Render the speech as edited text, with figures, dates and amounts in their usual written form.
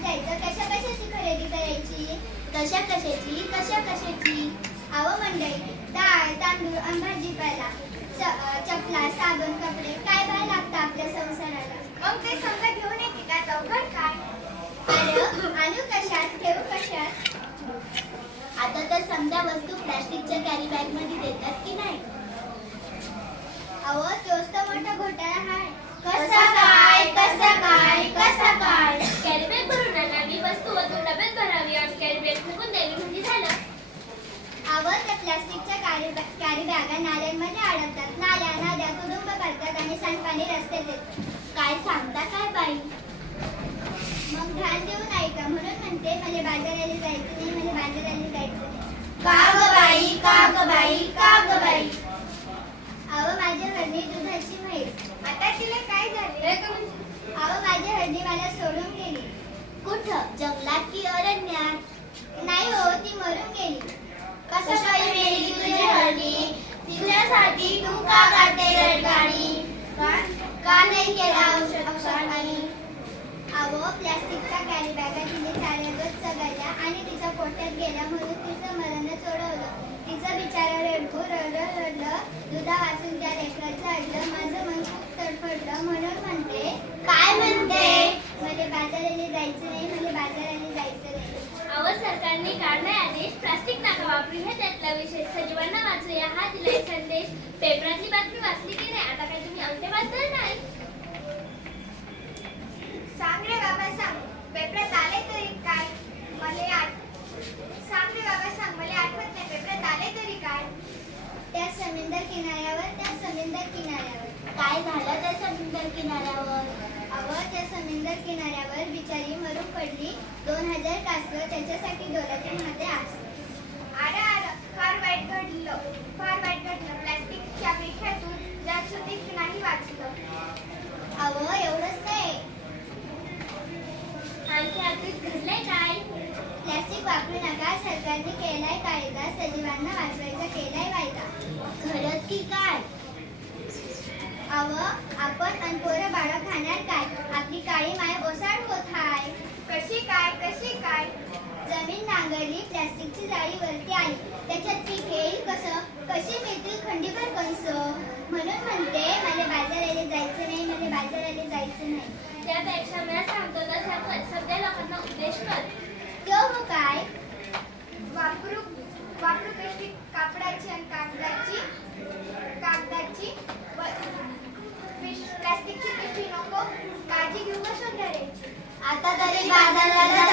बाजारात जायचं, कशा कशाची खरेदी करायची? कशा कशाची? अहो मंडळी, डाळ, तांदूळ आणि भाजीपाला, चपला, साबण, कपडे काय काय लागतं आपल्या संसाराला? मग ते समजा घेऊन येते का चौघड काय? आणू कशात, ठेवू कशात? आता तर समजा वस्तू प्लास्टिकच्या कॅरी बॅग मध्ये देतात की नाही? अहो तोच तर मोठा घोटाळा आहे. कसा काय? कॅरी बॅग भरून आणावी, वस्तू वतून डब्यात भरावी आणि कॅरी बॅग फेकून द्यावी म्हणजे झालं. अहो त्या प्लास्टिकच्या कॅरी बॅगा नाल्यांमध्ये अडकतात. नद्या तुडुंब भरतात आणि सांडपाणी रस्त्यात येतात. काय सांगता काय बाई? मग ध्यान देऊ नाही का? म्हणून म्हणते मला बाजाराला जायचं नाही. का ग बाई? अहो माझ्या हरणी दुधाची म्हैस. आता तिला काय झाले? अहो माझी हरणी मला सोडून गेली. कुठं? जंगलात की अरण्यात? नाही हो, ती मरून गेली. कसं काय मेली तुझी हरणी? तिच्यासाठी तू का काढते रडगाणी? का नाही केला औषध पाणी? अहो प्लास्टिकच्या कॅरी बॅगा तिने चालत चढल्या आणि तिच्या पोटात गेल्या म्हणून तिचं मरणच ओढवलं. तिचं बिचारा रडलं. दुधा वाचून त्या लेकराचं अडलं. माझं मन खूप तडफडलं. म्हणून म्हणते. काय म्हणते? मला बाजाराला जायचं नाही. अहो सरकारने काढलाय आदेश, प्लास्टिक नका वापरू हे त्यातला विषय. सजीवांना वाचूया हा दिलाय संदेश. पेपरातली बातमी वाचली की नाही? आता काय तुम्ही अंत्यवाद नाही? सांग रे बाबा सांग, पेपरात आले तरी काय? सांग रे बाबा सांग, मला आठवत नाही, पेपरात आले तरी काय? त्या समुद्र किनाऱ्यावर काय झालं त्या समुद्र किनाऱ्यावर? अहो त्या समुद्र किनाऱ्यावर बिचारी मरून पडली. 2000 कासव त्याच्यासाठी दौलतीमध्ये असं. आडा फार वाईट घडलं. प्लास्टिकच्या विखेतून जातसुद्धा नाही वाचलं. अहो एवढंच नाही, आणखी आगीत घडलंय काय? प्लास्टिक वापरू नका. सरकारने केलाय कायदा. सजीवांना वाचवायचा केलाय वायदा. खरंच की काय? अहो आपण अनपोरं बाळं खाणार काय? आपली काळी माय ओसाड होत हाय. कशी काय? जमीन नांगरली, प्लास्टिकची जाळी वरती आली. त्याच्यात पीक येईल कसं? कशी मिळतील खंडीभर कंस? म्हणून म्हणते मला बाजाराला जायचं नाही. त्यापेक्षा मला सांगतो ना सध्या लोकांना उपदेश कर. तो हो काय? वापरू प्लास्टिक कापडाची आणि कागदाची प्लास्टिकची पिशवी नको. काळजी घेऊ बसून धरायची. आता तरी बाजाराला